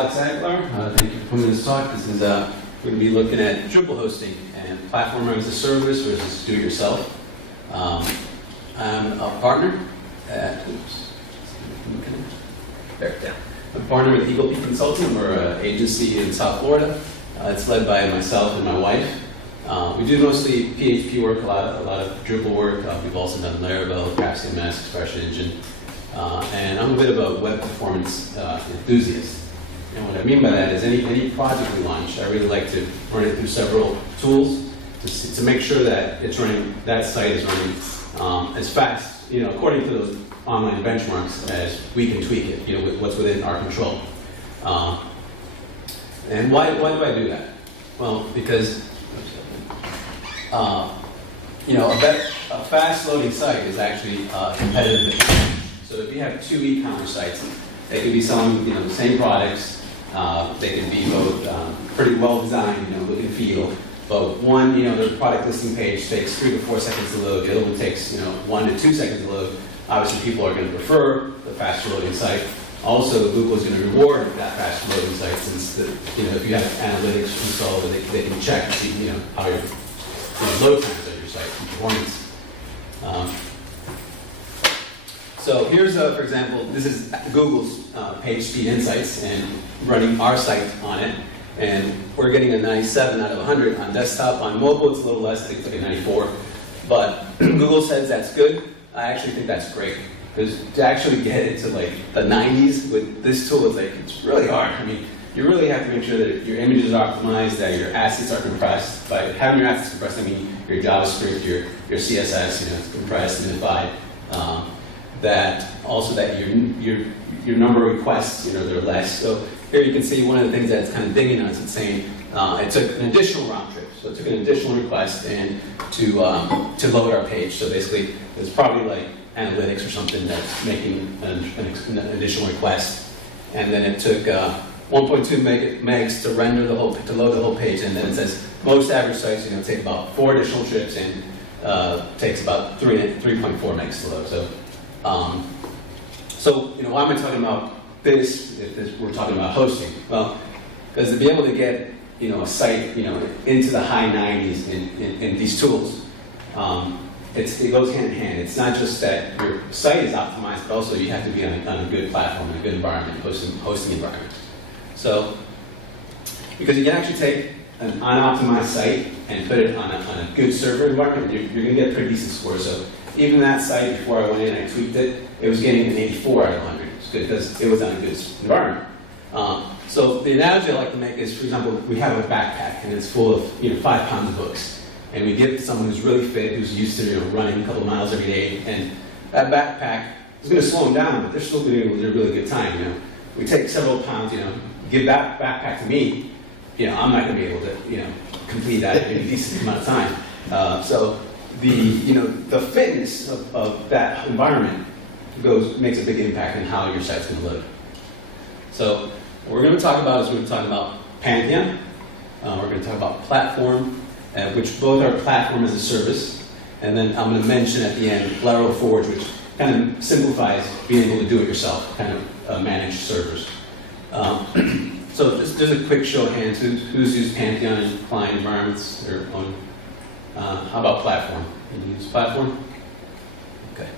Aguilar. Thank you for coming to this talk. This is we're going to be looking at Drupal hosting and platform as a service versus do-it-yourself. I'm a partner at I'm a partner with Eagle Peak Consulting. We're an agency in South Florida. It's led by myself and my wife. We do mostly PHP work, a lot of Drupal work. We've also done Laravel, PaaS Expression Engine, and I'm a bit of a web performance enthusiast. And what I mean by that is any project we launch, I really like to run it through several tools to make sure that it's running, that site is running as fast, according to those online benchmarks as we can tweak it, with what's within our control. And why do I do that? Well, because a fast loading site is actually a competitive advantage. So if you have two e-commerce sites, they could be selling the same products. They can be both pretty well designed, look and feel. But one, the product listing page takes 3 to 4 seconds to load. The other one takes 1 to 2 seconds to load. Obviously, people are going to prefer the faster loading site. Also, Google is going to reward that faster loading site since if you have analytics installed, they can check how your load times on your site and performance. So here's, for example, this is Google's PageSpeed Insights and running our site on it. And we're getting a 97 out of 100 on desktop. On mobile, it's a little less. I think it's like a 94. But Google says that's good. I actually think that's great. Because to actually get it to like the 90s with this tool, it's really hard. I mean, you really have to make sure that your images are optimized, that your assets are compressed. By having your assets compressed, I mean your JavaScript, your CSS, it's compressed, unified. That also that your number of requests, they're less. So here you can see one of the things that's kind of dinging us. It's saying it took an additional round trip. So it took an additional request and to load our page. So basically, it's probably like analytics or something that's making an additional request. And then it took 1.2 megs to render to load the whole page. And then it says most average sites, take about 4 additional trips and takes about 3.4 megs to load. So, why am I talking about this if we're talking about hosting? Well, because to be able to get, a site, into the high 90s in these tools, it goes hand in hand. It's not just that your site is optimized, but also you have to be on a good platform, a good environment, hosting environment. So, because you can actually take an unoptimized site and put it on a good server environment, you're going to get a pretty decent score. So even that site, before I went in and I tweaked it, it was getting an 84 out of 100. It's good because it was on a good environment. So the analogy I like to make is, for example, we have a backpack and it's full of 5 pounds of books. And we give it to someone who's really fit, who's used to running a couple of miles every day, and that backpack is going to slow them down, but they're still going to be able to do a really good time. We take several pounds, give that backpack to me, I'm not going to be able to, complete that in a decent amount of time. So the fitness of that environment makes a big impact on how your site's going to load. So what we're going to talk about Pantheon. We're going to talk about Platform, which both are platform as a service. And then I'm going to mention at the end Laravel Forge, which kind of simplifies being able to do it yourself, kind of manage servers. So just a quick show of hands. Who's used Pantheon in client environments? Their own. How about Platform? Can you use Platform? Okay.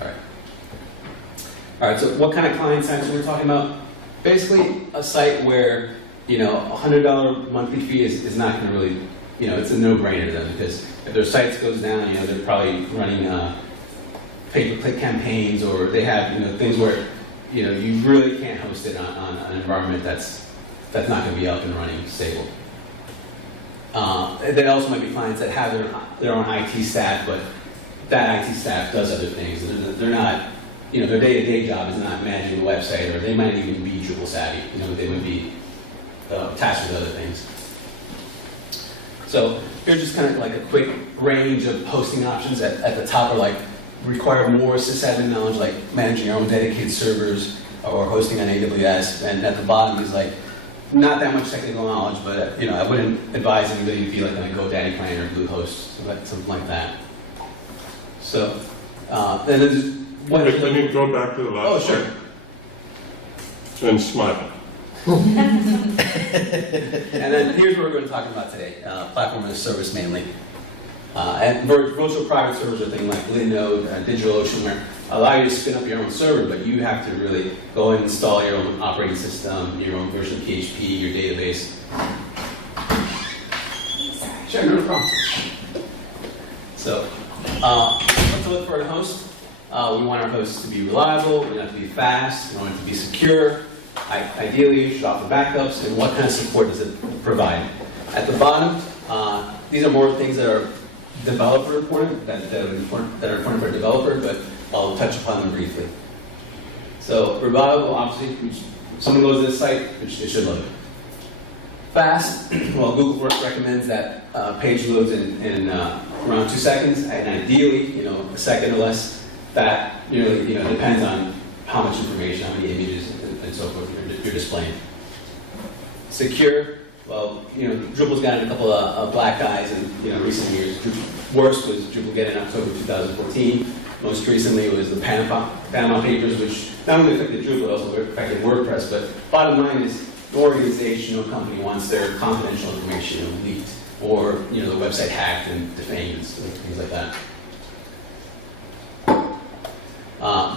All right. So what kind of client sites are we talking about? Basically, a site where $100 monthly fee is not going to really, it's a no-brainer to them, because if their sites goes down, they're probably running pay-per-click campaigns, or they have things where you really can't host it on an environment that's not going to be up and running stable. There also might be clients that have their own IT staff, but that IT staff does other things. They're not, their day-to-day job is not managing the website, or they might even be Drupal savvy. They would be tasked with other things. So here's just kind of like a quick range of hosting options. At the top are like require more sysadmin knowledge, like managing your own dedicated servers or hosting on AWS. And at the bottom is like not that much technical knowledge, but I wouldn't advise anybody to be like on a GoDaddy plan or Bluehost, something like that. So then there's Can you go back to the last slide? And smile. And then here's what we're going to talk about today, platform as a service mainly. And virtual private servers are things like Linode, DigitalOcean, where allow you to spin up your own server, but you have to really go and install your own operating system, your own version of PHP, your database. Sure, no problem. So, what to look for in a host? We want our hosts to be reliable, we want it to be fast, we want it to be secure. Ideally, you should offer backups, and what kind of support does it provide? At the bottom, these are more things that are developer important, that are important for a developer, but I'll touch upon them briefly. So, reliable, obviously, if someone goes to this site, it should load. Fast, well, Google recommends that page loads in around 2 seconds, and ideally, a second or less. That really, depends on how much information, how many images, and so forth you're displaying. Secure, well, Drupal's gotten a couple of black eyes in recent years. Worst was Drupal get in October 2014. Most recently was the Panama Papers, which not only affected Drupal, but also affected WordPress. But bottom line is, the organization or company wants their confidential information leaked, or the website hacked and defamed, and things like that.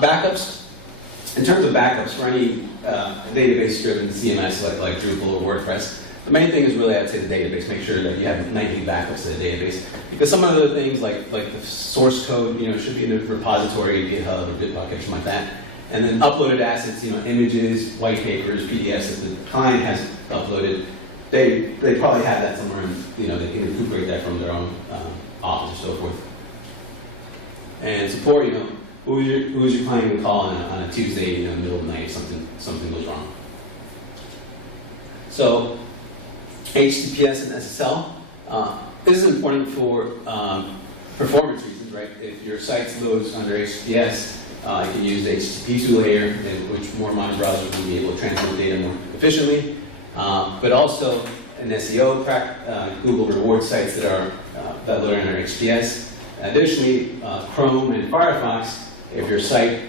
Backups. In terms of backups, for any database-driven CMS like Drupal or WordPress, the main thing is really, I'd say, the database. Make sure that you have nightly backups to the database. Because some of the things, like the source code, should be in a repository in GitHub or Bitbucket, something like that. And then uploaded assets, images, white papers, PDFs that the client has uploaded, they probably have that somewhere, and they can recuperate that from their own office or so forth. And support, who is your client going to call on a Tuesday in the middle of the night if something goes wrong? So, HTTPS and SSL. This is important for performance reasons, right? If your site loads under HTTPS, you can use the HTTP2 layer, in which more modern browsers will be able to transfer data more efficiently. But also, an SEO Google rewards sites that load under HTTPS. Additionally, Chrome and Firefox, if your site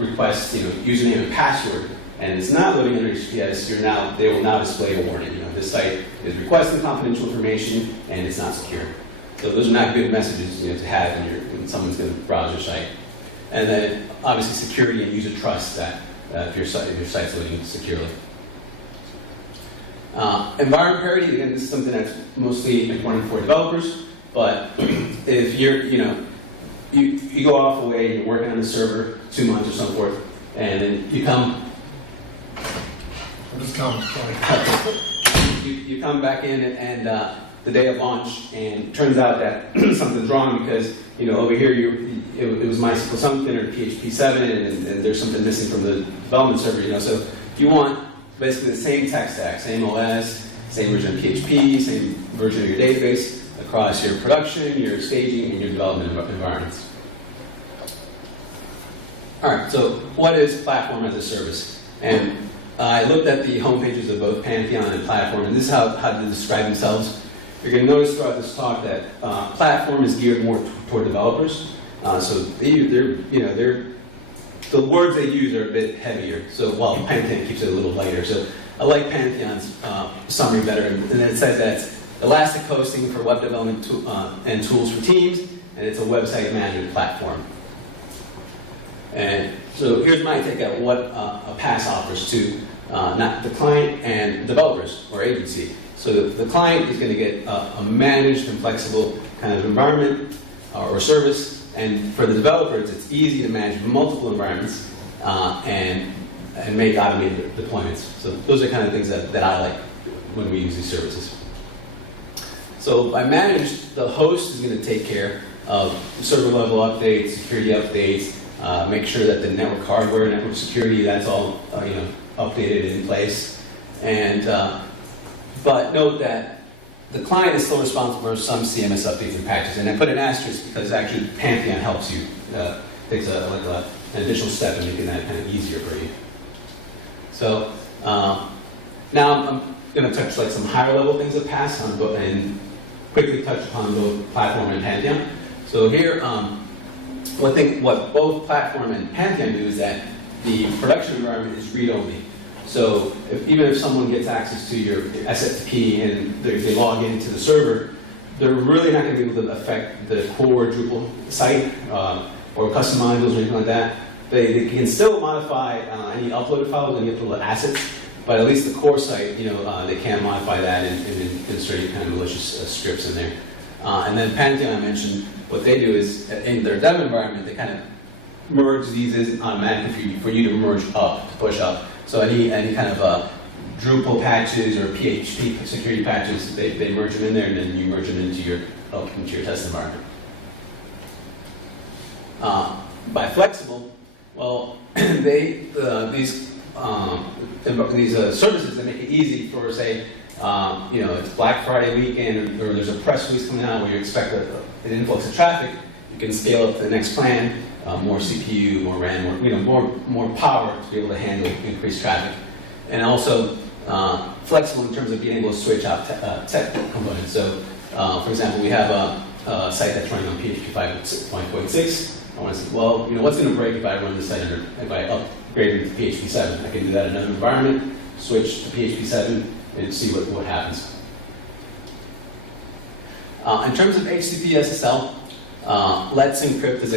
requests username and password, and it's not loading under HTTPS, they will now display a warning. This site is requesting confidential information and it's not secure. So those are not good messages to have when someone's going to browse your site. And then obviously security and user trust that if your site's loading securely. Environment parity, again, this is something that's mostly important for developers, but if you go off away, you're working on the server 2 months or so forth, and then you come. You come back in and the day of launch, and it turns out that something's wrong because over here it was MySQL something or PHP 7, and there's something missing from the development server. So if you want basically the same tech stack, same OS, same version of PHP, same version of your database across your production, your staging, and your development environments. All right, so what is Platform as a Service? And I looked at the home pages of both Pantheon and Platform, and this is how they describe themselves. You're going to notice throughout this talk that Platform is geared more toward developers. So the words they use are a bit heavier. So while Pantheon keeps it a little lighter. So I like Pantheon's summary better, and then it says that it's elastic hosting for web development and tools for teams, and it's a website management platform. And so here's my take at what a PaaS offers to not the client and developers or agency. So the client is going to get a managed and flexible kind of environment or service, and for the developers, it's easy to manage multiple environments and make automated deployments. So those are kind of things that I like when we use these services. So by managed, the host is going to take care of server level updates, security updates, make sure that the network hardware, network security, that's all updated in place. And but note that the client is still responsible for some CMS updates and patches. And I put an asterisk because actually Pantheon helps you, takes an additional step in making that kind of easier for you. So now I'm going to touch some higher level things of PaaS and quickly touch upon both Platform and Pantheon. So here, what both Platform and Pantheon do is that the production environment is read-only. So even if someone gets access to your SFTP and they log into the server, they're really not going to be able to affect the core Drupal site or custom modules or anything like that. They can still modify any uploaded files and uploaded assets, but at least the core site, they can modify that and insert any kind of malicious scripts in there. And then Pantheon, I mentioned, what they do is in their dev environment, they kind of merge these automatically for you to merge up, to push up. So any kind of Drupal patches or PHP security patches, they merge them in there, and then you merge them into your test environment. By flexible, well, these services, they make it easy for, say, it's Black Friday weekend, or there's a press release coming out where you expect an influx of traffic. You can scale up to the next plan, more CPU, more RAM, more power to be able to handle increased traffic, and also flexible in terms of being able to switch out tech components. So, for example, we have a site that's running on PHP 5.6. I want to say, well, what's going to break if I run this site if I upgrade it to PHP 7? I can do that in another environment, switch to PHP 7, and see what happens. In terms of HTTP SSL, Let's Encrypt is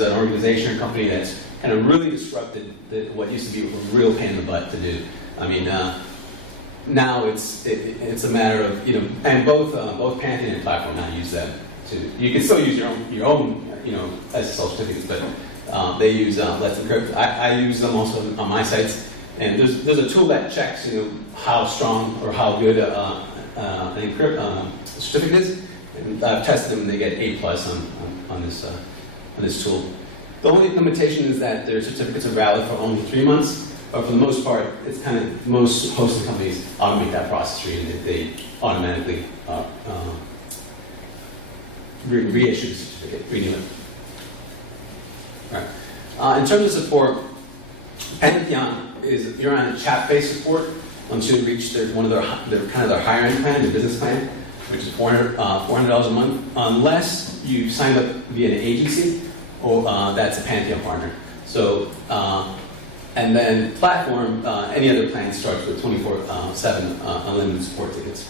an organization or company that's kind of really disrupted what used to be a real pain in the butt to do. I mean, now it's a matter of, and both Pantheon and Platform now use them. You can still use your own SSL certificates, but they use Let's Encrypt. I use them also on my sites, and there's a tool that checks how strong or how good an encrypt certificate is. And I've tested them, and they get A+ on this tool. The only limitation is that their certificates are valid for only 3 months, but for the most part, it's kind of most hosting companies automate that process for you, and they automatically reissue the certificate, renew it. All right. In terms of support, Pantheon you're on a chat-based support once you reach their higher end plan, their business plan, which is $400 a month, unless you sign up via an agency or that's a Pantheon partner. So, and then Platform, any other plan starts with 24/7 unlimited support tickets.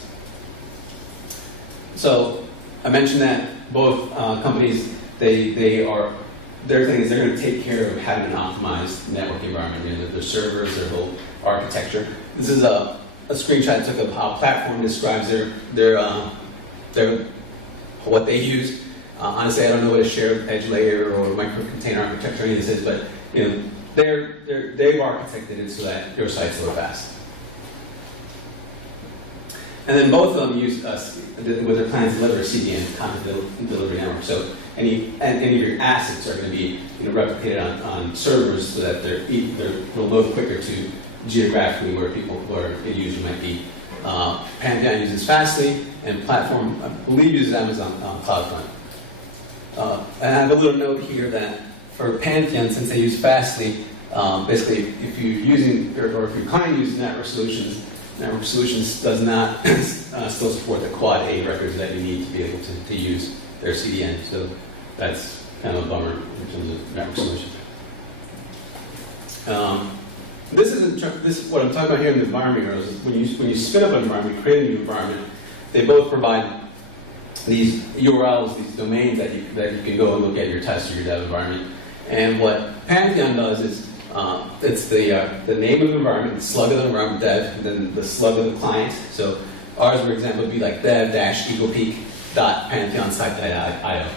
So I mentioned that both companies, their thing is they're going to take care of having an optimized network environment, their servers, their whole architecture. This is a screenshot I took of how Platform describes their what they use. Honestly, I don't know what a shared edge layer or micro-container architecture or any of this is, but they've architected it so that your site's load fast. And then both of them use us with their plans to deliver CDN, content delivery network. So any of your assets are going to be replicated on servers so that they'll load quicker to geographically where a user might be. Pantheon uses Fastly, and Platform, I believe, uses Amazon CloudFront. And I have a little note here that for Pantheon, since they use Fastly, basically if you're using, or if your client uses Network Solutions does not still support the Quad A records that you need to be able to use their CDN. So that's kind of a bummer in terms of Network Solutions. This what I'm talking about here in the environment heroes is when you spin up an environment, create a new environment, they both provide these URLs, these domains that you can go and look at your test or your dev environment. And what Pantheon does is it's the name of the environment, the slug of the environment, dev, and then the slug of the client. So ours, for example, would be like dev-eaglepeak.pantheonsite.io.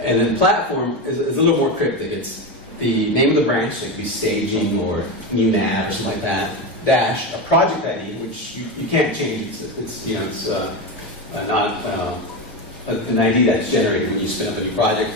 And then Platform is a little more cryptic. It's the name of the branch, so it could be staging or new nav or something like that, dash, a project ID, which you can't change. It's not an ID that's generated when you spin up a new project.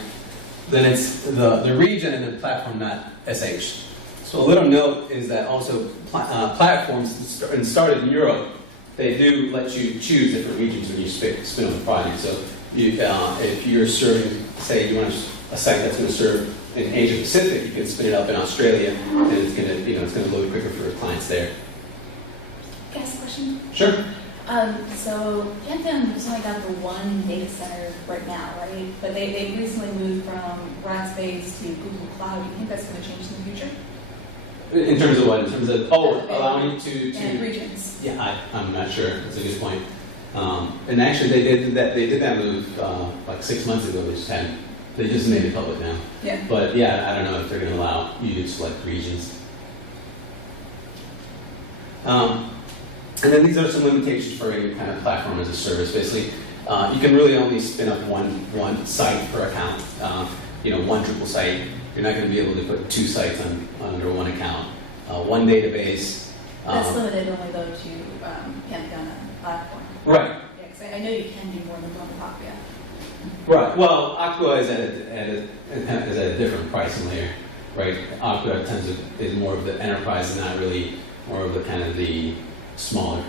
Then it's the region and then platform.sh. So a little note is that also platforms started in Europe, they do let you choose different regions when you spin up a project. So if you're serving, say you want a site that's going to serve in Asia Pacific, you can spin it up in Australia, and it's going to load quicker for clients there. Can I ask a question? Sure. So Pantheon has only got the one data center right now, right? But they recently moved from Rackspace to Google Cloud. Do you think that's going to change in the future? In terms of what? In terms of, allowing you to And regions. yeah, I'm not sure. That's a good point. And actually, they did that move like 6 months ago. They just made it public now. Yeah. But yeah, I don't know if they're going to allow you to select regions. And then these are some limitations for any kind of platform as a service. Basically, you can really only spin up one site per account. One Drupal site. You're not going to be able to put 2 sites under one account. One database. That's limited only though to Pantheon platform. Right. Yeah, 'cause I know you can do more than one with Acquia. Right. Well, Aqua is at a different pricing layer, right? Aqua is more of the enterprise, and not really more of the kind of the smaller.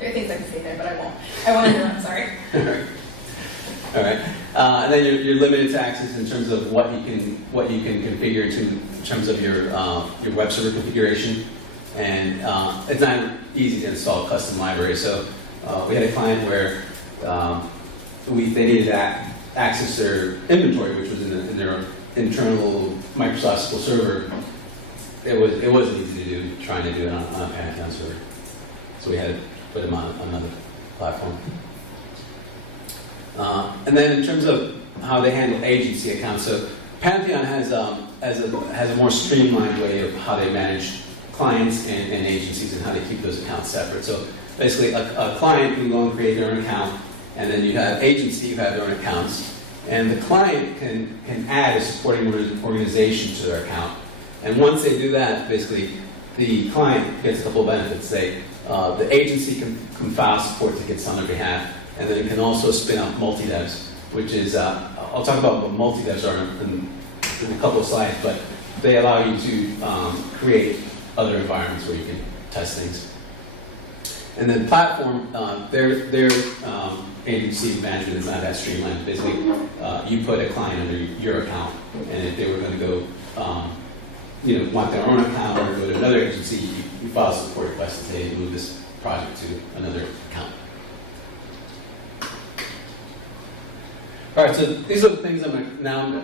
There are things I can say there, but I won't. I won't do them. Sorry. All right. And then you're limited to access in terms of what you can configure in terms of your web server configuration, and it's not easy to install custom libraries. So we had a client where they needed to access their inventory, which was in their internal Microsoft SQL server. It wasn't easy to do, trying to do it on a Pantheon server. So we had to put them on another platform. And then in terms of how they handle agency accounts, so Pantheon has a more streamlined way of how they manage clients and agencies and how they keep those accounts separate. So basically, a client can go and create their own account, and then you have agency who have their own accounts, and the client can add a supporting organization to their account. And once they do that, basically, the client gets a couple of benefits. The agency can file support tickets on their behalf, and then it can also spin up multi-devs, which is, I'll talk about what multi-devs are in a couple of slides, but they allow you to create other environments where you can test things. And then platform, their agency management is not that streamlined. Basically, you put a client under your account, and if they were going to go, want their own account or go to another agency, you file a support request and say, move this project to another account. All right, so these are the things I'm going to now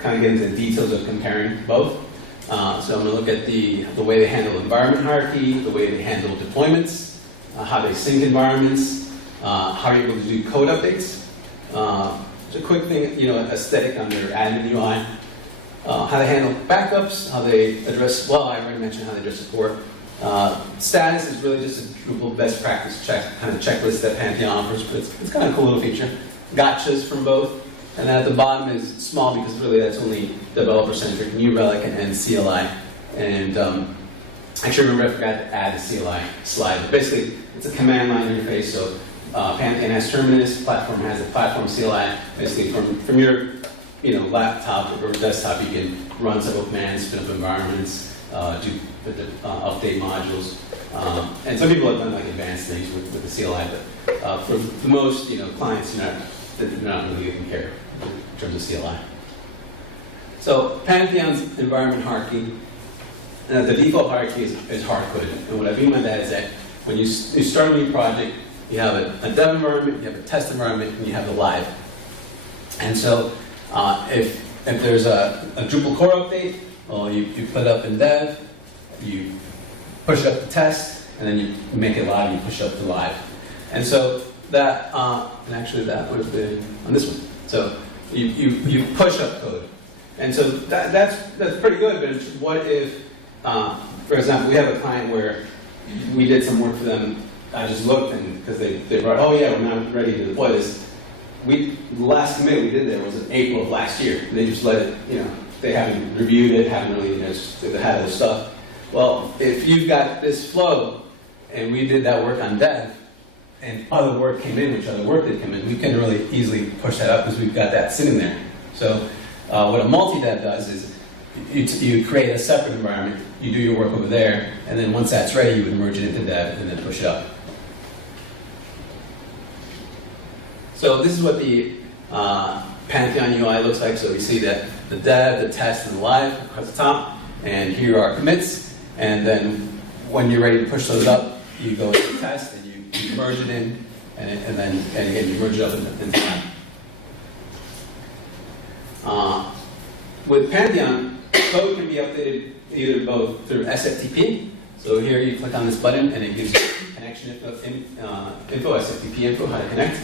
kind of get into the details of comparing both. So I'm going to look at the way they handle environment hierarchy, the way they handle deployments, how they sync environments, how you're able to do code updates. Just a quick thing, aesthetic on their admin UI, how they handle backups, how they address, I already mentioned how they address support. Status is really just a Drupal best practice kind of checklist that Pantheon offers, but it's kind of a cool little feature. Gotchas from both. And then at the bottom is small because really that's only developer-centric, New Relic and CLI. And actually, remember I forgot to add the CLI slide. But basically, it's a command line interface. So Pantheon has Terminus, Platform has a Platform CLI. Basically, from your laptop or desktop, you can run several commands, spin up environments, do update modules. And some people have done like advanced things with the CLI, but for the most clients, they're not really going to care in terms of CLI. So Pantheon's environment hierarchy, the default hierarchy is hard-coded. And what I mean by that is that when you start a new project, you have a dev environment, you have a test environment, and you have the live. And so if there's a Drupal core update, you put it up in dev, you push it up to test, and then you make it live, and you push it up to live. And so that, and actually that would have been on this one. So you push up code. And so that's pretty good, but what if, for example, we have a client where we did some work for them, I just looked, and because they brought, we're not ready to deploy this. The last commit we did there was in April of last year. And they just let it, they haven't reviewed it, haven't really, they had other stuff. Well, if you've got this flow, and we did that work on dev, and other work came in, which other work did come in, we can really easily push that up because we've got that sitting there. So what a multi-dev does is you create a separate environment, you do your work over there, and then once that's ready, you would merge it into dev and then push it up. So this is what the Pantheon UI looks like. So we see that the dev, the test, and the live across the top, and here are commits, and then when you're ready to push those up, you go into the test, and you merge it in, and again, you merge it up into that. with Pantheon, code can be updated either both through SFTP. So here you click on this button and it gives you connection info, SFTP info, how to connect.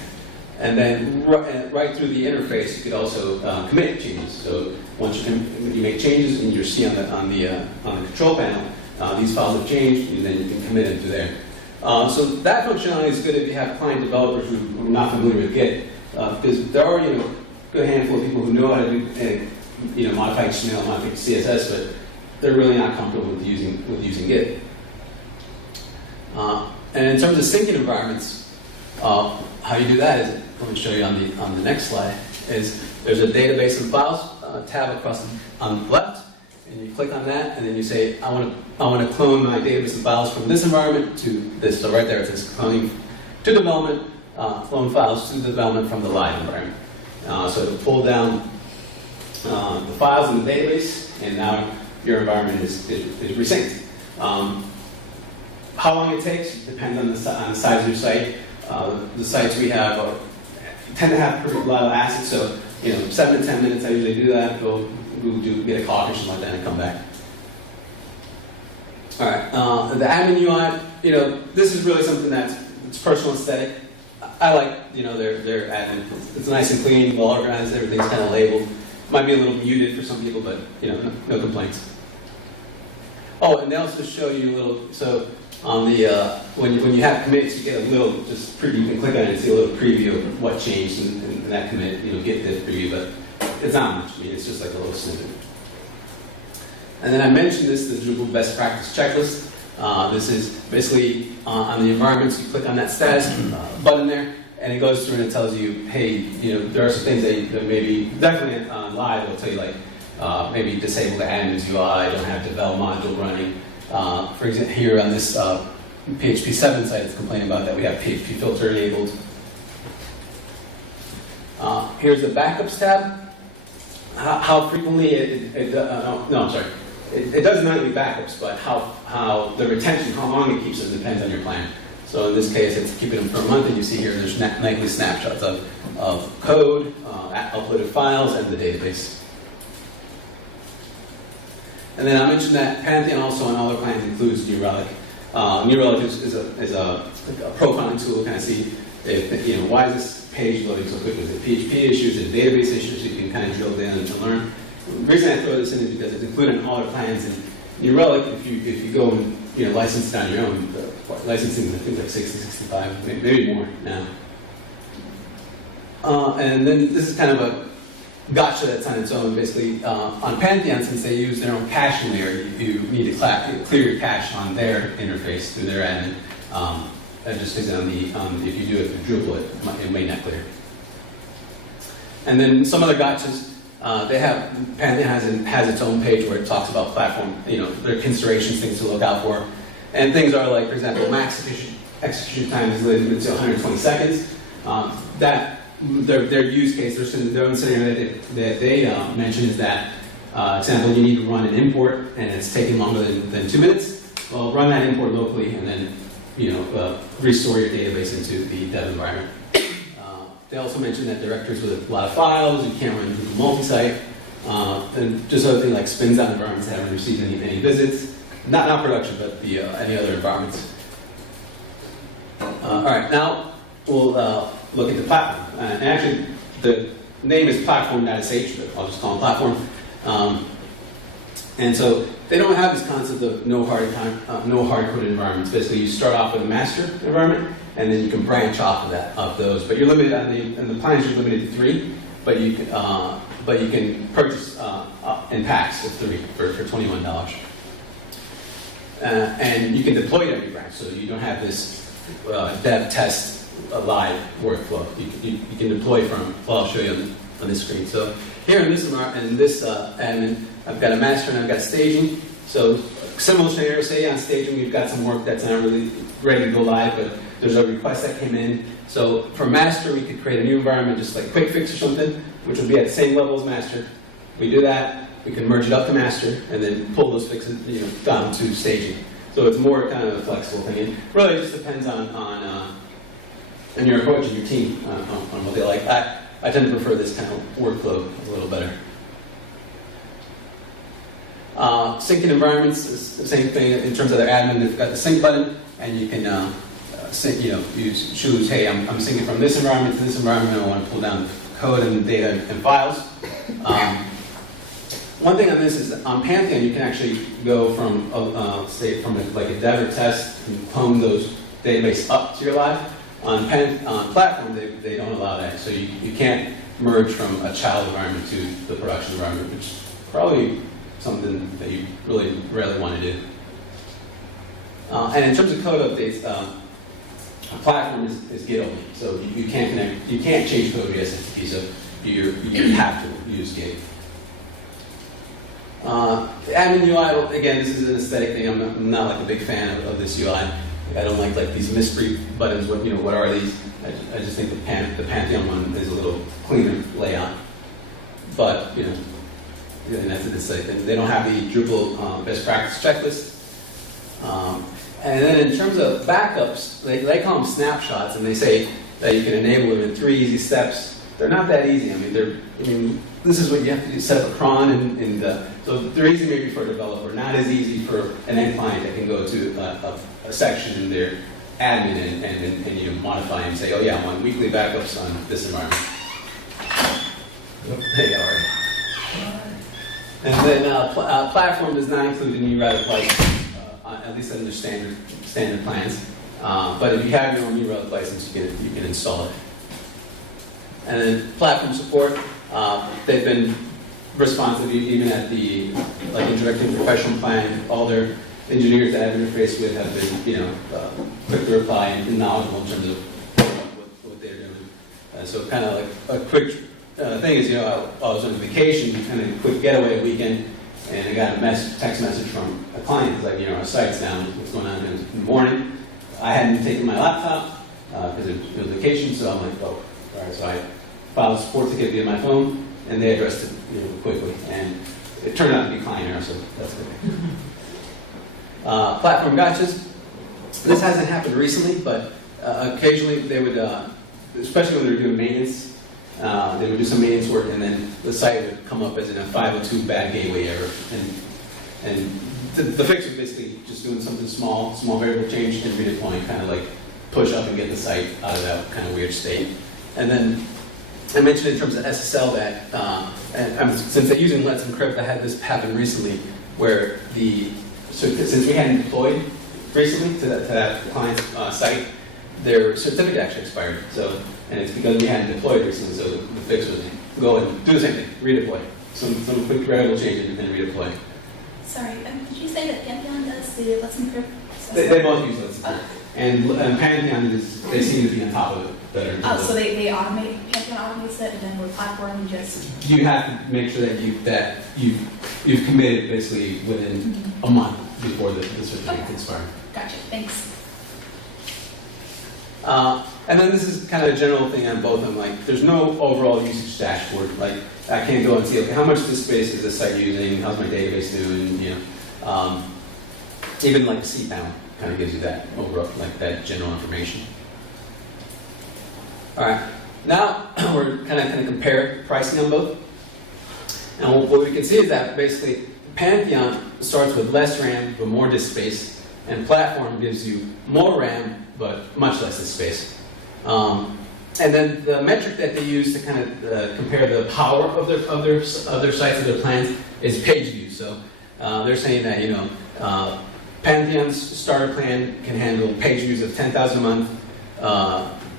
And then right through the interface, you could also commit changes. So once when you make changes, and you'll see on the control panel, these files have changed, and then you can commit them to there. So that functionality is good if you have client developers who are not familiar with Git, because there are a good handful of people who know how to do modify HTML, modify CSS, but they're really not comfortable with using Git. And in terms of syncing environments, how you do that is, let me show you on the next slide, is there's a database and files tab across on the left, and you click on that, and then you say, I want to clone my database and files from this environment to this. So right there it says cloning to development, clone files to development from the live environment. So it'll pull down the files in the database, and now your environment is resynced. How long it takes depends on the size of your site. The sites we have tend to have pretty lot of assets, so 7 to 10 minutes I usually do that. Go get a coffee or something like that and come back. All right, the admin UI, this is really something it's personal aesthetic. I like their admin. It's nice and clean, well organized. Everything's kind of labeled. Might be a little muted for some people, but no complaints. Oh, and they also show you a little. So on the when you have commits, you get a little just preview. You can click on it and see a little preview of what changed in that commit. Get the preview, but it's not much. It's just like a little snippet. And then I mentioned the Drupal best practice checklist. This is basically on the environments. You click on that status button there, and it goes through and it tells you, hey, there are some things that maybe definitely on live it'll tell you like maybe disable the admin's UI, don't have devel module running. For example, here on this PHP 7 site, it's complaining about that we have PHP filter enabled. Here's the backups tab. How frequently it does nightly backups, but how the retention, how long it keeps it depends on your plan. So in this case, it's keeping them for a month, and you see here there's nightly snapshots of code, uploaded files, and the database. And then I mentioned that Pantheon also on all their plans includes New Relic. New Relic is a profiling tool to kind of see if, why is this page loading so quickly? Is it PHP issues? Is it database issues? So you can kind of drill down and learn. The reason I throw this in is because it's included in all our plans. And New Relic, if you go and license it on your own, licensing I think like 60, 65, maybe more now. And then this is kind of a gotcha that's on its own. Basically, on Pantheon, since they use their own caching layer, you need to clear your cache on their interface through their admin. Just because if you do it through Drupal, it may not clear. And then some other gotchas. Pantheon has its own page where it talks about platform, their considerations, things to look out for. And things are like, for example, max execution time is limited to 120 seconds. Their use case, their own scenario that they mention is that, example, you need to run an import and it's taking longer than 2 minutes. Well, run that import locally and then restore your database into the dev environment. They also mentioned that directories with a lot of files, you can't run Drupal multi-site, and just other things like spins out environments that haven't received any visits. Not production, but any other environments. All right, now we'll look at the platform. And actually, the name is Platform.sh, but I'll just call it Platform. And so they don't have this concept of no hard-coded environments. Basically, you start off with a master environment, and then you can branch off of those. But you're limited on the plans. You're limited to 3, but you can purchase in packs of 3 for $21. And you can deploy to every branch, so you don't have this dev test live workflow. You can deploy from. Well, I'll show you on this screen. So here in this admin, I've got a master and I've got staging. So similar scenario, say on staging, we've got some work that's not really ready to go live, but there's a request that came in. So for master, we could create a new environment, just like quick fix or something, which would be at the same level as master. We do that, we can merge it up to master, and then pull those fixes down to staging. So it's more kind of a flexible thing. It really just depends on your approach and your team on what they like. I tend to prefer this kind of workflow a little better. Syncing environments is the same thing in terms of their admin. They've got the sync button, and you can sync, you choose, hey, I'm syncing from this environment to this environment, and I want to pull down code and data and files. One thing on this is on Pantheon, you can actually go from, say, from like a dev or test and clone those database up to your live. On Platform, they don't allow that, so you can't merge from a child environment to the production environment, which is probably something that you really rarely want to do. And in terms of code updates, Platform is Git only, so you can't change code via SFTP, so you have to use Git. The admin UI, again, this is an aesthetic thing. I'm not like a big fan of this UI. I don't like these mystery buttons. What are these? I just think the Pantheon one is a little cleaner layout. But and that's a site. They don't have the Drupal best practice checklist. And then in terms of backups, they call them snapshots, and they say that you can enable them in 3 easy steps. They're not that easy. I mean, this is what you have to do: set up a cron, and so they're easy maybe for a developer, not as easy for an end client that can go to a section in their admin and modify and say, oh yeah, I want weekly backups on this environment. Hey, all right. And then Platform does not include any Relic license, at least under standard plans. But if you have your own Relic license, you can install it. And then Platform Support, they've been responsive even at the introductory professional plan. All their engineers that I've interfaced with have been quick to reply and knowledgeable in terms of what they're doing. So kind of like a quick thing is, I was on vacation, kind of a quick getaway weekend, and I got a text message from a client, like, our site's down, what's going on in the morning. I hadn't taken my laptop because it was vacation, so I'm like, oh, all right. So I filed a support ticket via my phone, and they addressed it quickly, and it turned out to be client error, so that's good. Platform gotchas. This hasn't happened recently, but occasionally they would, especially when they were doing maintenance, they would do some maintenance work, and then the site would come up as in a 502 bad gateway error. And the fix was basically just doing something small variable change, and redeploying, kind of like push up and get the site out of that kind of weird state. And then I mentioned in terms of SSL that, since they're using Let's Encrypt, I had this happen recently, where since we hadn't deployed recently to that client's site, their certificate actually expired. And it's because we hadn't deployed recently, so the fix was go and do the same thing, redeploy. Some quick variable change and redeploy. Sorry, did you say that Pantheon does the Let's Encrypt? They both use Let's Encrypt. And Pantheon they seem to be on top of it better. So they automate, Pantheon automates it, and then with Platform, you just... You have to make sure that you've committed basically within a month before the certificate expires. Gotcha, thanks. And then this is kind of a general thing on both of them. Like, there's no overall usage dashboard. Like, I can't go and see, okay, how much this space is this site using? How's my database doing? Even like cPanel kind of gives you that overall, like that general information. All right, now we're kind of compare pricing on both. And what we can see is that basically Pantheon starts with less RAM but more disk space, and Platform gives you more RAM but much less disk space. And then the metric that they use to kind of compare the power of their sites and their plans is page views. So they're saying that Pantheon's starter plan can handle page views of 10,000 a month.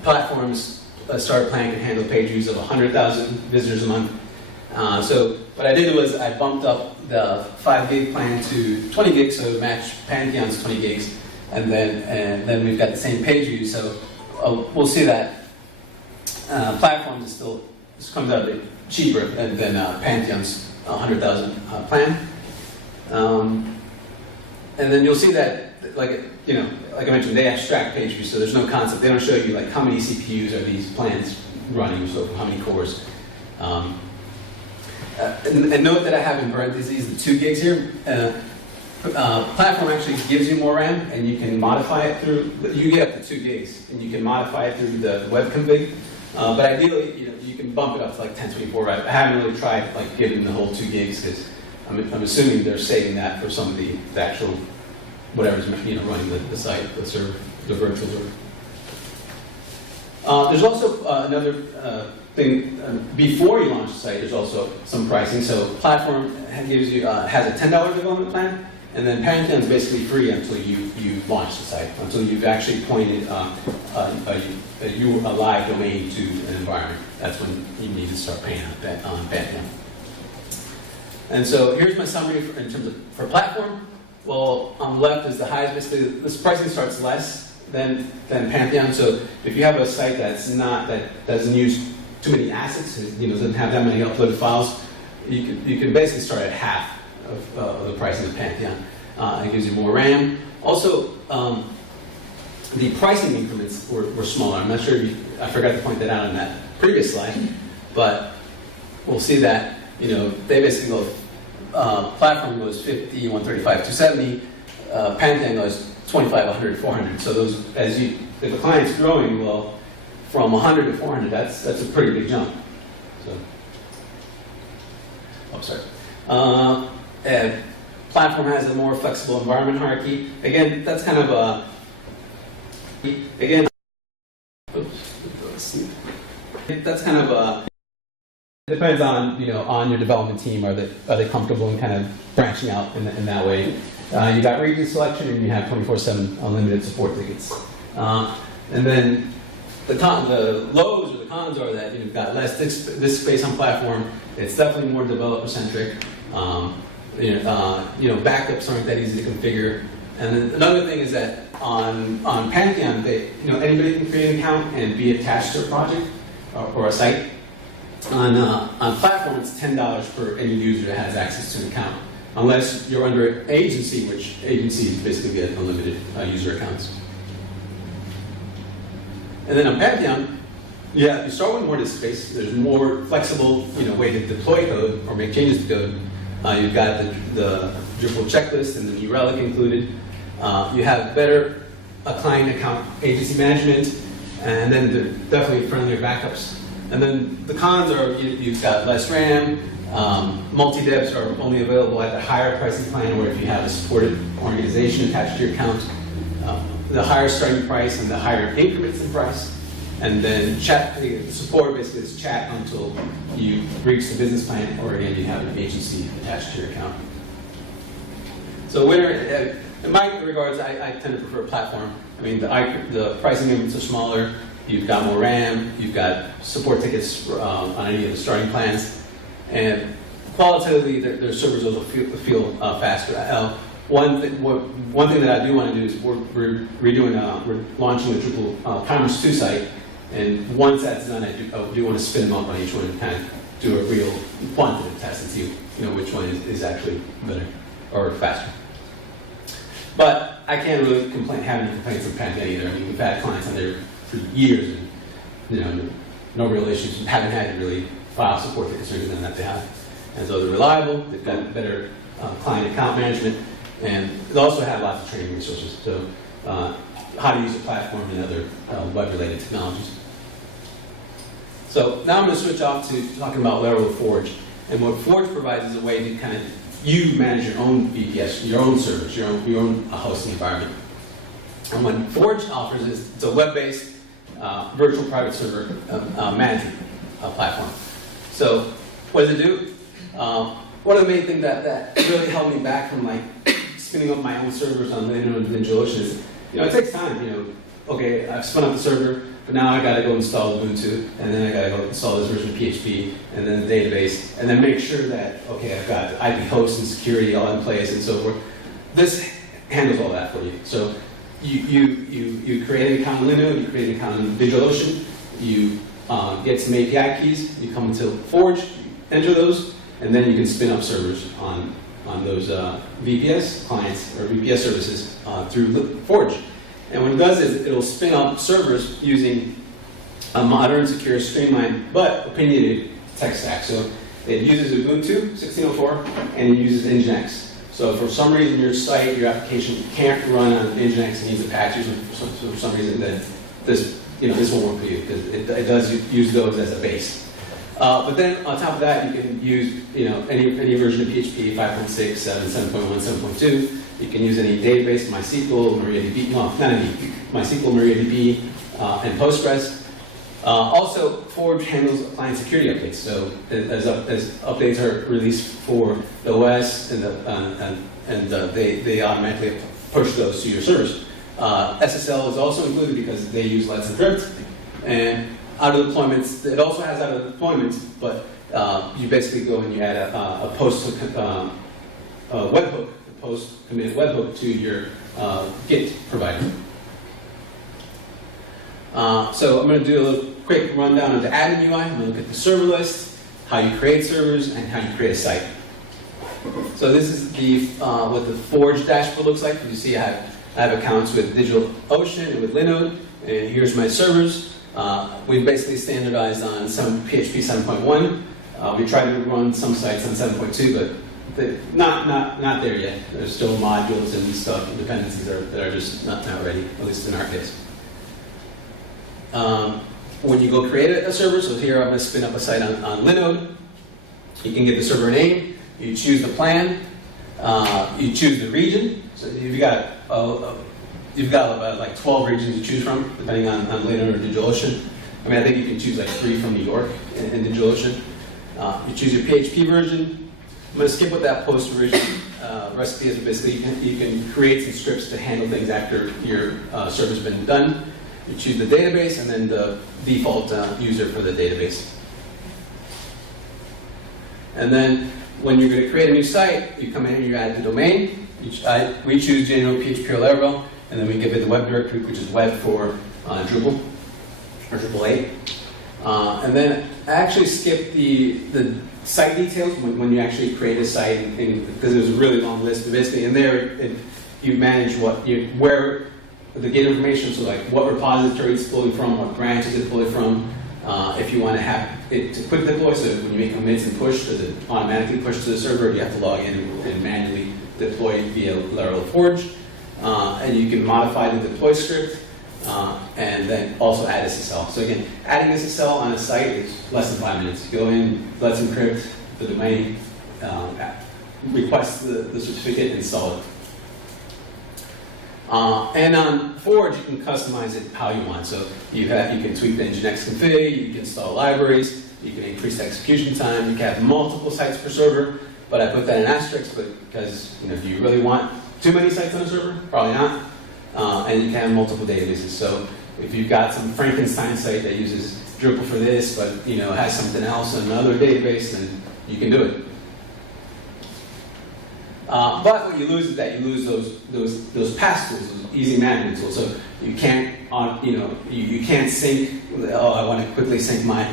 Platform's starter plan can handle page views of 100,000 visitors a month. So what I did was I bumped up the 5 gig plan to 20 gigs, so it matched Pantheon's 20 gigs, and then we've got the same page view. So we'll see that Platform this comes out a bit cheaper than Pantheon's 100,000 plan. And then you'll see that, like I mentioned, they abstract page views, so there's no concept. They don't show you like how many CPUs are these plans running, so how many cores. And note that I have in parentheses the 2 gigs here. Platform actually gives you more RAM, and you can modify it through. You get up to 2 gigs, and you can modify it through the web config. But ideally, you can bump it up to like 1024. I haven't really tried like giving the whole 2 gigs because I'm assuming they're saving that for some of the actual, whatever's, running the site, the server, the virtual server. There's also another thing, before you launch the site, there's also some pricing. So Platform gives you, has a $10 development plan, and then Pantheon is basically free until you launch the site, until you've actually pointed a live domain to an environment. That's when you need to start paying on Pantheon. And so here's my summary in terms of for Platform. Well, on the left is the highest. Basically, this pricing starts less than Pantheon. So if you have a site that doesn't use too many assets, doesn't have that many uploaded files, you can basically start at half of the pricing of Pantheon. It gives you more RAM. Also, the pricing increments were smaller. I'm not sure I forgot to point that out in that previous slide, but we'll see that they basically go. Platform goes 50, 135, 270. Pantheon goes 25, 100, 400. So those, if the client's growing, well, from 100 to 400, that's a pretty big jump. So, and Platform has a more flexible environment hierarchy. Again, that's kind of a, that's kind of a, depends on on your development team. Are they comfortable in kind of branching out in that way? You got region selection, and you have 24/7 unlimited support tickets. And then the lows or the cons are that you've got less disk space on Platform. It's definitely more developer centric. Backups aren't that easy to configure. And then another thing is that on Pantheon, anybody can create an account and be attached to a project or a site. On Platform, it's $10 per any user that has access to an account, unless you're under agency, which agencies basically get unlimited user accounts. And then on Pantheon, you start with more disk space. There's more flexible, way to deploy code or make changes to code. You've got the Drupal checklist and the new Relic included. You have better client account agency management, and then they're definitely friendlier backups. And then the cons are you've got less RAM, multi-devs are only available at the higher pricing plan, or if you have a supported organization attached to your account, the higher starting price and the higher increments in price. And then chat support basically is chat until you reach the business plan, or again you have an agency attached to your account. So in my regards, I tend to prefer Platform. I mean, the pricing increments are smaller. You've got more RAM, you've got support tickets on any of the starting plans, and qualitatively, their servers also feel faster. One thing that I do want to do is we're launching a Drupal Commerce 2 site, and once that's done, I do want to spin them up on each one and kind of do a real quantitative test and see which one is actually better or faster. But I can't really have any complaints from Pantheon either. I mean, we've had clients on there for years, and no real issues. Haven't had to really file support tickets or anything that they have. And so they're reliable. They've got better client account management, and they also have lots of training resources. So how to use a platform and other web-related technologies. So now I'm going to switch off to talking about Laravel Forge. And what Forge provides is a way to kind of manage your own VPS, your own servers, your own hosting environment. And what Forge offers is it's a web-based virtual private server management platform. So what does it do? One of the main things that really held me back from spinning up my own servers on DigitalOcean is, it takes time. Okay, I've spun up the server, but now I got to go install Ubuntu, and then I got to go install this version of PHP, and then the database, and then make sure that I've got the IP host and security all in place and so forth. This handles all that for you. So you create an account in Linux, you create an account in DigitalOcean, you get some API keys, you come into Forge, you enter those, and then you can spin up servers on those VPS clients or VPS services through Forge. And what it does is it'll spin up servers using a modern, secure, streamlined, but opinionated tech stack. So it uses Ubuntu 16.04 and it uses Nginx. So if for some reason your site, your application can't run on Nginx and needs Apache, for some reason, then this won't work for you because it does use those as a base. But then on top of that, you can use any version of PHP, 5.6, 7, 7.1, 7.2. You can use any database, MySQL, MariaDB, no, not any, MySQL, MariaDB, and Postgres. Also, Forge handles appliance security updates. So as updates are released for the OS, they automatically push those to your servers. SSL is also included because they use Let's Encrypt. And out of deployments, it also has out of deployments, but you basically go and you add a post webhook, a post committed webhook to your Git provider. So I'm going to do a little quick rundown of the admin UI. I'm going to look at the server list, how you create servers, and how you create a site. So this is the what the Forge dashboard looks like. You see I have accounts with DigitalOcean and with Linode, and here's my servers. We've basically standardized on some PHP 7.1. We tried to run some sites on 7.2, but not there yet. There's still modules and stuff, and dependencies that are just not ready, at least in our case. When you go create a server, so here I'm going to spin up a site on Linode. You can get the server name, you choose the plan, you choose the region. So you've got about like 12 regions to choose from, depending on Linode or DigitalOcean. I mean, I think you can choose like 3 from New York in DigitalOcean. You choose your PHP version. I'm going to skip what that post version recipe is, but basically you can create some scripts to handle things after your server's been done. You choose the database and then the default user for the database. And then when you're going to create a new site, you come in and you add the domain. We choose general PHP or Laravel, and then we give it the web directory, which is web for Drupal or Drupal 8. And then I actually skipped the site details when you actually create a site, because there's a really long list. But basically, in there, you manage where the Git information, so like what repository it's pulling from, what branches it's pulling from. If you want to have it to quick deploy, so when you make commits and push, does it automatically push to the server? You have to log in and manually deploy via Laravel Forge. And you can modify the deploy script, and then also add SSL. So again, adding SSL on a site is less than 5 minutes. You go in, let's encrypt the domain, request the certificate, install it. And on Forge, you can customize it how you want. So you can tweak the Nginx config, you can install libraries, you can increase the execution time, you can have multiple sites per server. But I put that in asterisk because do you really want too many sites on a server? Probably not. And you can have multiple databases. So if you've got some Frankenstein site that uses Drupal for this, but has something else in another database, then you can do it. But what you lose is that you lose those PaaS tools, those easy management tools. So you can't you can't sync. Oh, I want to quickly sync my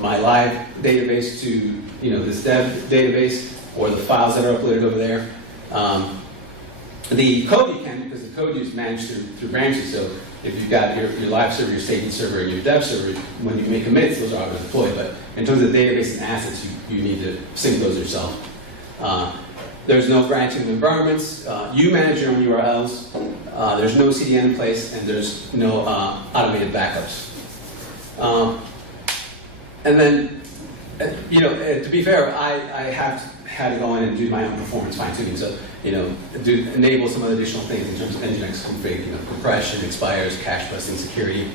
live database to this dev database or the files that are uploaded over there. The code you can, because the code is managed through branches. So if you've got your live server, your staging server, and your dev server, when you make commits, those are all deployed. But in terms of database and assets, you need to sync those yourself. There's no branching environments. You manage your own URLs. There's no CDN in place, and there's no automated backups. And then, to be fair, I have had to go in and do my own performance fine-tuning. So, enable some other additional things in terms of Nginx config, compression, expires, cache busting, security.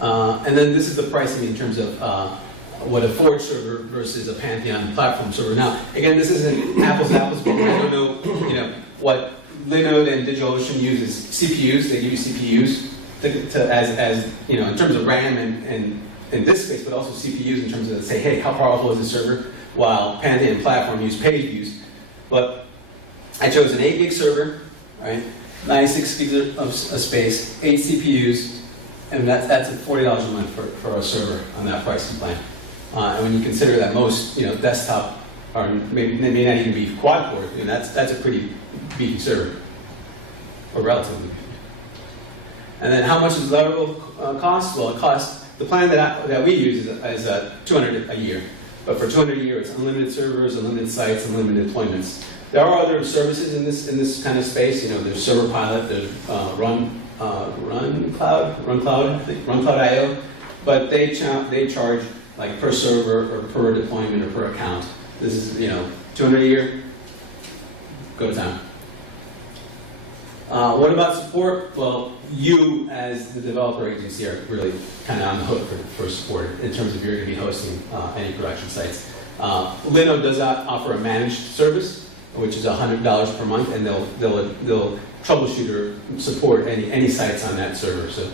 And then this is the pricing in terms of what a Forge server versus a Pantheon platform server. Now, again, this isn't apples to apples, but I don't know, what Linode and DigitalOcean uses CPUs. They give you CPUs as in terms of RAM and in this space, but also CPUs in terms of say, hey, how powerful is the server? While Pantheon platform use page views, but I chose an 8 gig server, right? 96 gigs of space, 8 CPUs, and that's at $40 a month for a server on that pricing plan. And when you consider that most desktop are may not even be quad core, that's a pretty beefy server, or relatively beefy. And then how much does Laravel cost? Well, it costs, the plan that we use is $200 a year. But for $200 a year, it's unlimited servers, unlimited sites, unlimited deployments. There are other services in this kind of space. There's Server Pilot, there's Run Cloud, I think, Run Cloud IO. but they charge like per server or per deployment or per account. This is, $200 a year, go to town. What about support? Well, you as the developer agency are really kind of on the hook for support in terms of you're going to be hosting any production sites. Linode does offer a managed service, which is $100 per month, and they'll troubleshoot or support any sites on that server. So,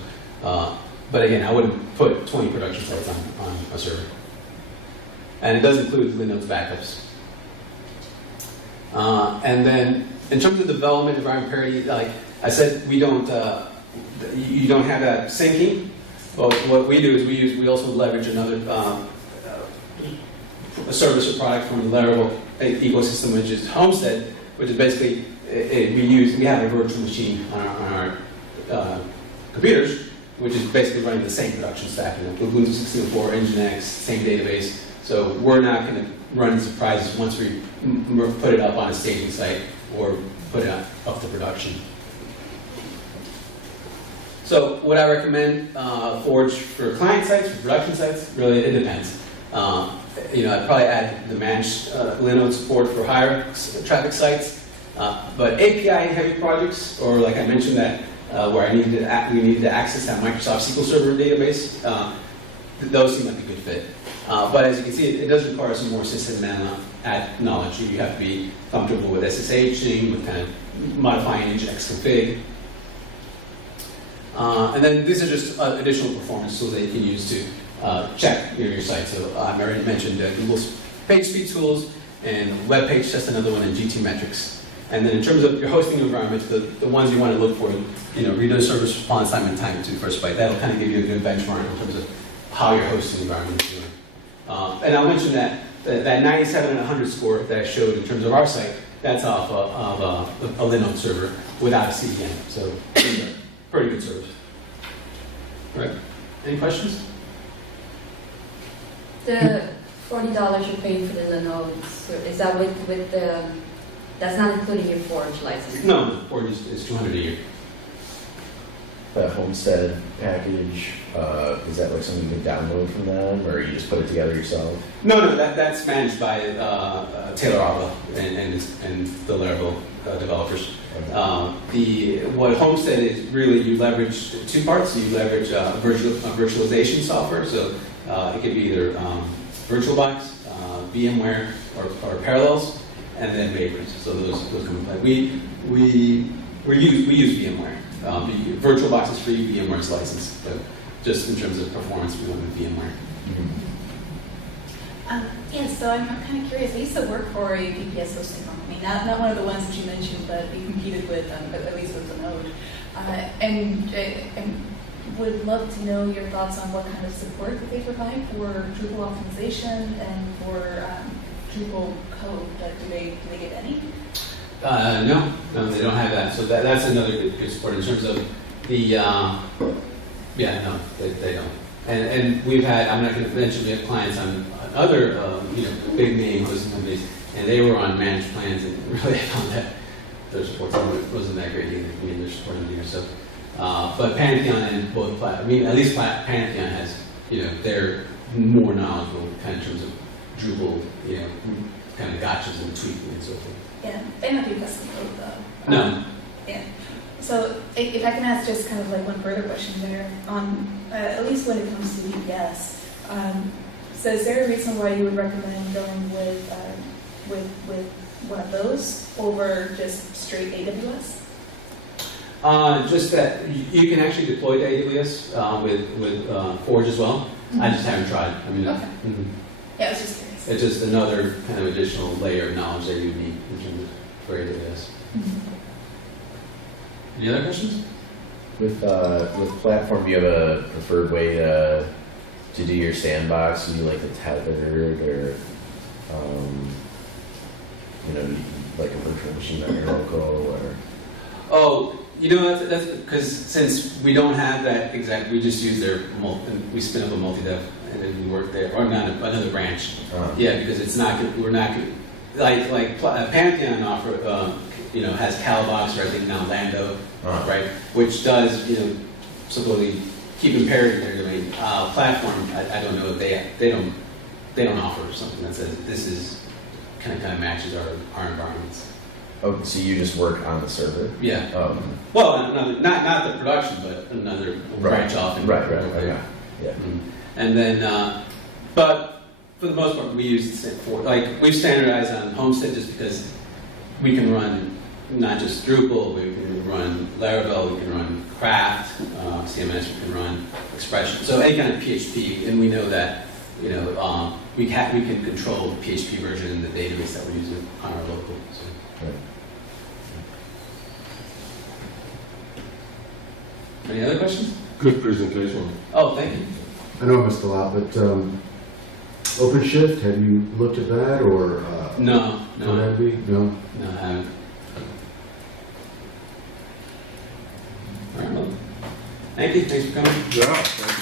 but again, I wouldn't put 20 production sites on a server. And it does include Linode's backups. And then in terms of development environment parity, like I said, you don't have that syncing. But what we do is we also leverage another a service or product from the Laravel ecosystem, which is Homestead, which is basically we have a virtual machine on our computers, which is basically running the same production stack. Ubuntu 16.04, Nginx, same database. So we're not going to run surprises once we put it up on a staging site or put it up to production. So would I recommend Forge for client sites, for production sites? Really, it depends. I'd probably add the managed Linode support for higher traffic sites, but API-heavy projects, or like I mentioned that where we needed to access that Microsoft SQL Server database, those seem like a good fit. But as you can see, it does require some more sysadmin knowledge. You have to be comfortable with SSHing, with kind of modifying Nginx config. And then these are just additional performance tools that you can use to check your site. So I already mentioned Google's PageSpeed tools, and web page test, another one, and GT metrics. And then in terms of your hosting environments, the ones you want to look for, read those service response time and time to first byte. That'll kind of give you a good benchmark in terms of how your hosting environment is doing. And I'll mention that 97 and 100 score that I showed in terms of our site, that's off of a Linode server without a CDN. So pretty good service. All right. Any questions? The $40 you pay for the Linode, is that with the, that's not including your Forge license? No, Forge is $200 a year. That Homestead package, is that like something you can download from them, or you just put it together yourself? No, that's managed by Taylor Alva and the Laravel developers. What Homestead is really, you leverage two parts. You leverage virtualization software, so it could be either VirtualBox, VMware, or Parallels, and then Vagrant. So those come in play. We use VMware. VirtualBox is free, VMware is licensed, but just in terms of performance, we went with VMware. So I'm kind of curious. I used to work for a VPS hosting company, not one of the ones that you mentioned, but we competed with, at least with the Node. And would love to know your thoughts on what kind of support that they provide for Drupal optimization and for Drupal code. Do they get any? No, they don't have that. So that's another good support in terms of the. No, they don't. And we've had. I'm not going to mention we have clients on other big name hosting companies, and they were on managed plans, and really found that their support wasn't that great either. Their support in here. So, but Pantheon and both at least Pantheon has. They're more knowledgeable kind of in terms of Drupal. Kind of gotchas and tweaking and so forth. Yeah, they might be custom code though. No. Yeah. So if I can ask just kind of like one further question there on at least when it comes to VPS. So is there a reason why you would recommend going with one of those over just straight AWS? Just that you can actually deploy to AWS with Forge as well. Mm-hmm. I just haven't tried. Okay. Yeah, I was just curious. It's just another kind of additional layer of knowledge that you need in terms of for AWS. Mm-hmm. Any other questions? With Platform, do you have a preferred way to do your sandbox? Do you like the tethered, or like a virtual machine on your local, or? Oh, that's because since we don't have that exact, we just use their we spin up a multi-dev and then we work there, or not another branch. Yeah, because it's not we're not like Pantheon offer has Calbox, or I think now Lando, right, which does supposedly keeping Parity they're doing. Platform, I don't know if they don't offer something that says this is kind of matches our environments. Oh, so you just work on the server? Yeah. Well, Well, not the production, but another branch off. And right. over there. Okay. Yeah. Mm. And then, but for the most part, we use it for, like, we've standardized on Homestead just because we can run not just Drupal, we can run Laravel, we can run Craft, CMS, we can run Expression. So any kind of PHP, and we know that, you know, we can control the PHP version in the database that we're using on our local. So. Right. Any other questions? Good presentation. Oh, thank you. I know I missed a lot, but OpenShift, have you looked at that or? No, Would no, that be? No? no, I haven't. All right, well, thank you, thanks for coming. Yeah.